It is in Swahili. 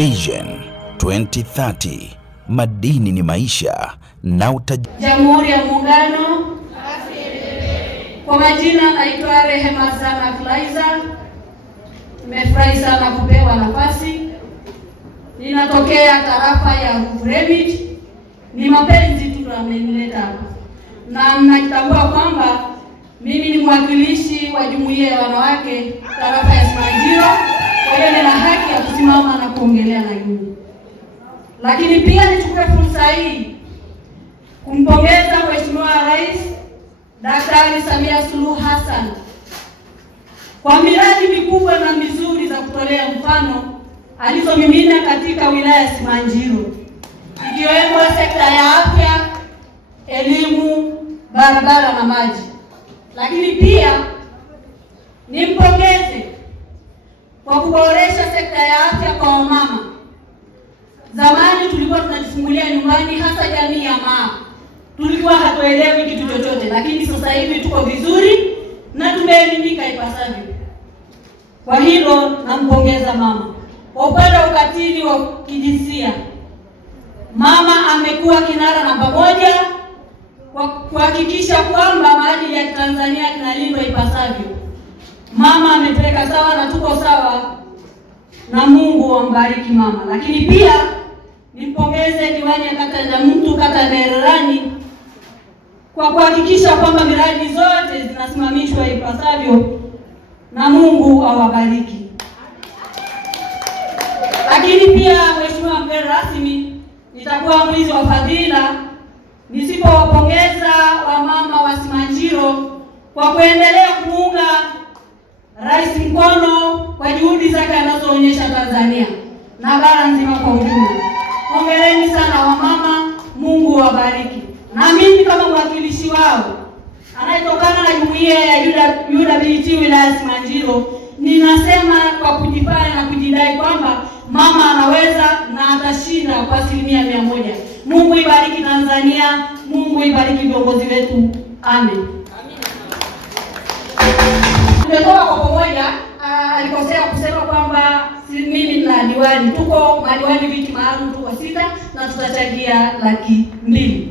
Vision 2030, madini ni maisha na Jamhuri ya Muungano. Kwa majina naitwa Rehema Sana Klaiza. Nimefurahi sana kupewa nafasi. Ninatokea tarafa ya Remit. Ni mapenzi tu amenileta hapa. Na mnatambua kwamba mimi ni mwakilishi wa jumuiya ya wanawake tarafa ya Simanjiro. Kwa hiyo nina haki ya kusimama na kuongelea na nyinyi. Lakini pia nichukue fursa hii kumpongeza Mheshimiwa Rais Daktari Samia Suluhu Hassan kwa miradi mikubwa na mizuri za kutolea mfano alizomimina katika wilaya ya Simanjiro, ikiwemo sekta ya afya, elimu, barabara na maji. Lakini pia nimpongeze kwa kuboresha sekta ya afya kwa wamama. Zamani tulikuwa tunajifungulia nyumbani, hasa jamii ya mama. Tulikuwa hatuelewi kitu chochote, lakini sasa hivi tuko vizuri na tumeelimika ipasavyo. Kwa hilo nampongeza mama. Kwa upande wa ukatili wa kijinsia, mama amekuwa kinara namba moja kwa kuhakikisha kwamba maadili ya Tanzania yanalindwa ipasavyo. Mama amepeleka sawa na tuko sawa, na Mungu ambariki mama. Lakini pia nimpongeze diwani ya kata ya Mtu, kata ya Mererani, kwa kuhakikisha kwamba miradi zote zinasimamishwa ipasavyo, na Mungu awabariki. Lakini pia Mheshimiwa mgeni rasmi, nitakuwa mwizi wa fadhila nisipowapongeza wamama wa Simanjiro kwa kuendelea kuunga Rais mkono kwa juhudi zake anazoonyesha Tanzania na bara nzima kwa ujumla. Hongereni sana wamama, Mungu awabariki. Na mimi kama mwakilishi wao anayetokana na jumuiya ya UWT wilaya ya Simanjiro, ninasema kwa kujifanya na kujidai kwamba mama anaweza na atashinda kwa 100%. Mungu ibariki Tanzania, Mungu ibariki viongozi wetu. Amen. Tumetoka kwa pamoja. Alikosea kusema kwamba mimi na diwani tuko madiwani viti maalum tuko 6 na tutachangia 200,000.